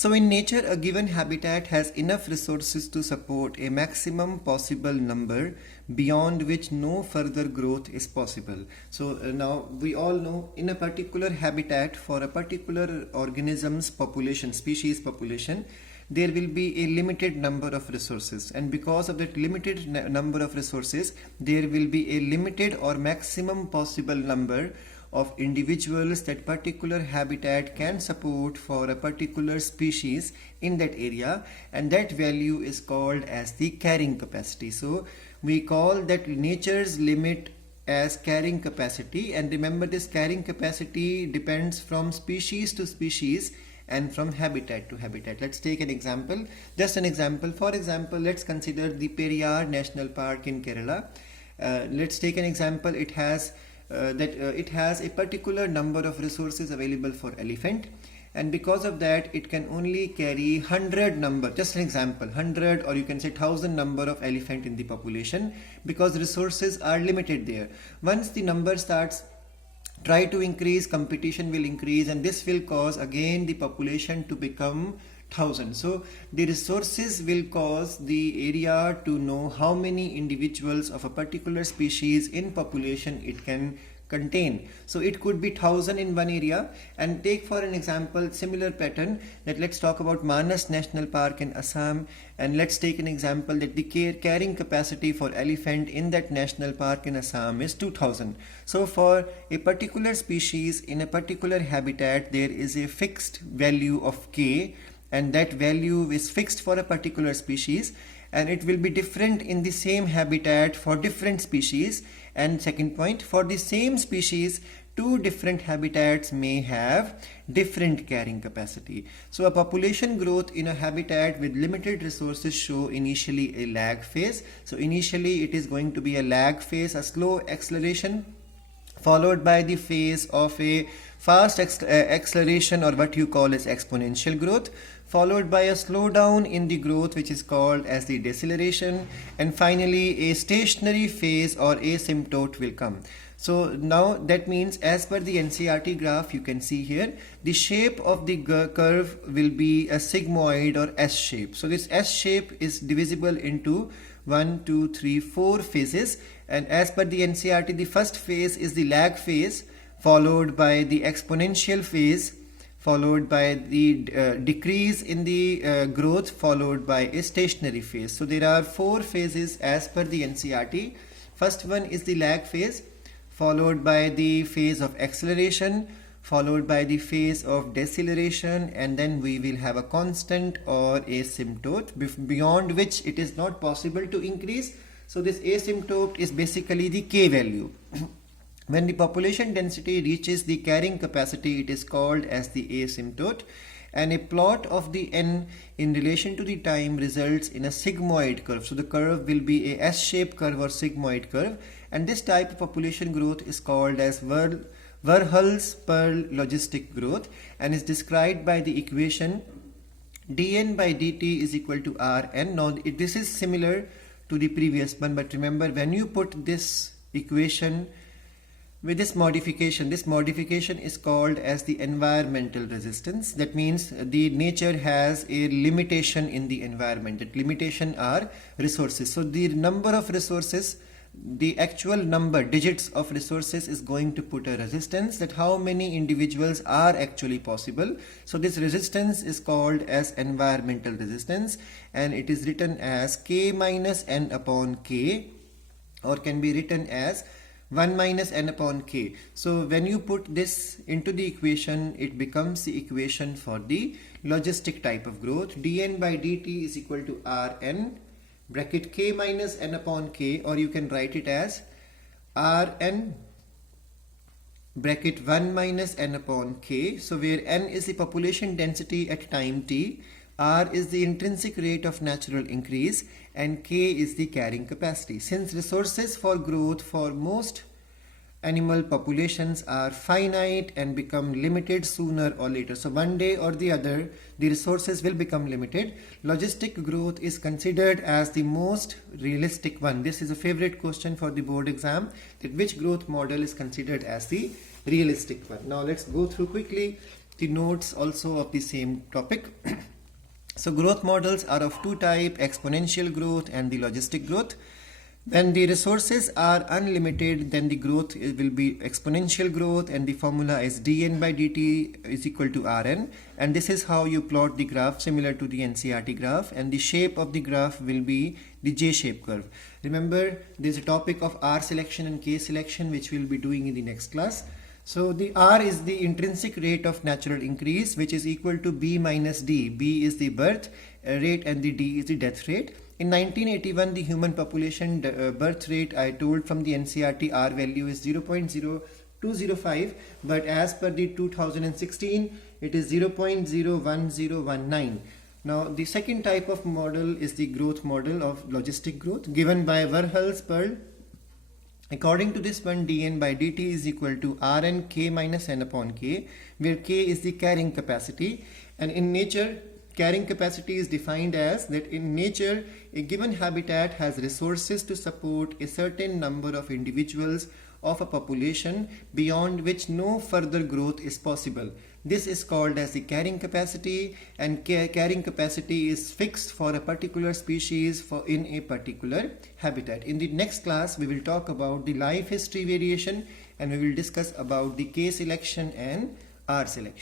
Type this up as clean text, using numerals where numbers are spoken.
So in nature, a given habitat has enough resources to support a maximum possible number beyond which no further growth is possible. So now we all know in a particular habitat for a particular organism's population, species population, there will be a limited number of resources, and because of that limited number of resources, there will be a limited or maximum possible number of individuals that particular habitat can support for a particular species in that area, and that value is called as the carrying capacity. So we call that nature's limit as carrying capacity, and remember this carrying capacity depends from species to species and from habitat to habitat. Let's take an example, just an example. For example, let's consider the Periyar National Park in Kerala. Let's take an example. It has it has a particular number of resources available for elephant, and because of that it can only carry 100 number, just an example, 100 or you can say 1000 number of elephant in the population, because resources are limited there. Once the number starts try to increase, competition will increase, and this will cause again the population to become 1000. So the resources will cause the area to know how many individuals of a particular species in population it can contain. So it could be 1000 in one area. And take for an example similar pattern, that let's talk about Manas National Park in Assam, and let's take an example that the carrying capacity for elephant in that national park in Assam is 2000. So for a particular species in a particular habitat, there is a fixed value of K, and that value is fixed for a particular species, and it will be different in the same habitat for different species. And second point, for the same species, two different habitats may have different carrying capacity. So a population growth in a habitat with limited resources show initially a lag phase. So initially it is going to be a lag phase, a slow acceleration, followed by the phase of a fast acceleration, or what you call as exponential growth, followed by a slowdown in the growth which is called as the deceleration, and finally a stationary phase or asymptote will come. So now that means, as per the NCERT graph you can see here, the shape of the curve will be a sigmoid or S shape. So this S shape is divisible into 1, 2, 3, 4 phases, and as per the NCERT, the first phase is the lag phase, followed by the exponential phase, followed by the decrease in the growth, followed by a stationary phase. So there are 4 phases as per the NCERT. First one is the lag phase, followed by the phase of acceleration, followed by the phase of deceleration, and then we will have a constant or asymptote beyond which it is not possible to increase. So this asymptote is basically the K value. When the population density reaches the carrying capacity, it is called as the asymptote, and a plot of the n in relation to the time results in a sigmoid curve. So the curve will be a S-shaped curve or sigmoid curve, and this type of population growth is called as Verhulst-Pearl logistic growth, and is described by the equation dn by dt is equal to Rn. Now this is similar to the previous one, but remember, when you put this equation with this modification is called as the environmental resistance. That means the nature has a limitation in the environment. That limitation are resources. So the number of resources, the actual number, digits of resources is going to put a resistance, that how many individuals are actually possible. So this resistance is called as environmental resistance, and it is written as K minus N upon K, or can be written as 1 minus N upon K. So when you put this into the equation, it becomes the equation for the logistic type of growth. dn by dt is equal to Rn bracket K minus N upon K, or you can write it as Rn bracket 1 minus N upon K. So where N is the population density at time t, R is the intrinsic rate of natural increase, and K is the carrying capacity. Since resources for growth for most animal populations are finite and become limited sooner or later, so one day or the other the resources will become limited, logistic growth is considered as the most realistic one. This is a favorite question for the board exam, that which growth model is considered as the realistic one. Now let's go through quickly the notes also of the same topic. So growth models are of two types, exponential growth and the logistic growth. When the resources are unlimited, then the growth will be exponential growth, and the formula is dn by dt is equal to rn, and this is how you plot the graph similar to the NCERT graph, and the shape of the graph will be the J-shaped curve. Remember, there is a topic of R selection and K selection which we will be doing in the next class. So the R is the intrinsic rate of natural increase, which is equal to B minus D. B is the birth rate and the D is the death rate. In 1981, the human population birth rate, I told from the NCERT, R value is 0.0205, but as per the 2016, it is 0.01019. Now, the second type of model is the growth model of logistic growth given by Verhulst Pearl. According to this one, dn by dt is equal to Rn k minus n upon k, where k is the carrying capacity, and in nature, carrying capacity is defined as that in nature, a given habitat has resources to support a certain number of individuals of a population beyond which no further growth is possible. This is called as the carrying capacity, and carrying capacity is fixed for a particular species in a particular habitat. In the next class, we will talk about the life history variation, and we will discuss about the K selection and R selection.